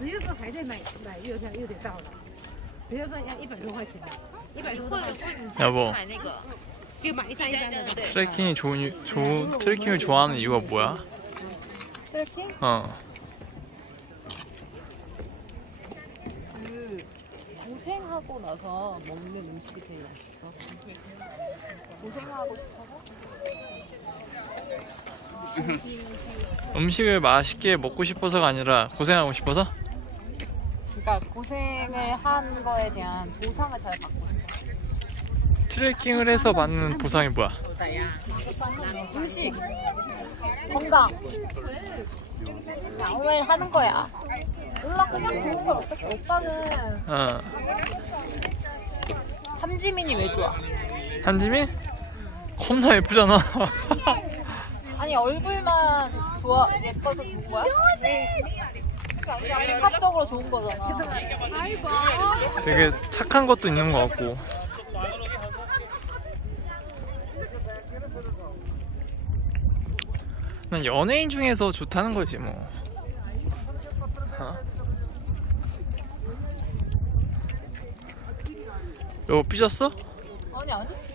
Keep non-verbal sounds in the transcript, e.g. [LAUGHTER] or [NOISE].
十月份还在买买月票，又得到了。十月份要一百多块钱的，一百多或的者或者你要不买那个，就买一张一张的。对 트레킹이 좋은 이유- 좋은 트레킹을 좋아하는 이유가 뭐야? 트래킹? 어. 그 고생하고 나서 먹는 음식이 제일 맛있어. 고생하고 싶어서? [LAUGHS] 음식을 맛있게 먹고 싶어서가 아니라 고생하고 싶어서? 그러니까 고생을 한 거에 대한 보상을 잘 받고 싶어. 트레킹을 해서 받는 보상이 뭐야? 음식, 건강. 야, 오늘 하는 거야. 몰라 그냥 좋은 걸 어떻게 오빠는 어. 함지민이 왜 좋아? 한지민? 겁나 예쁘잖아. 아니 얼굴만 좋아 예뻐서 좋은 거야? 복합적으로 좋은 거잖아. 되게 착한 것도 있는 것 같고. 난 연예인 중에서 좋다는 거지 뭐. 어? 여보 삐졌어? 아니 아니.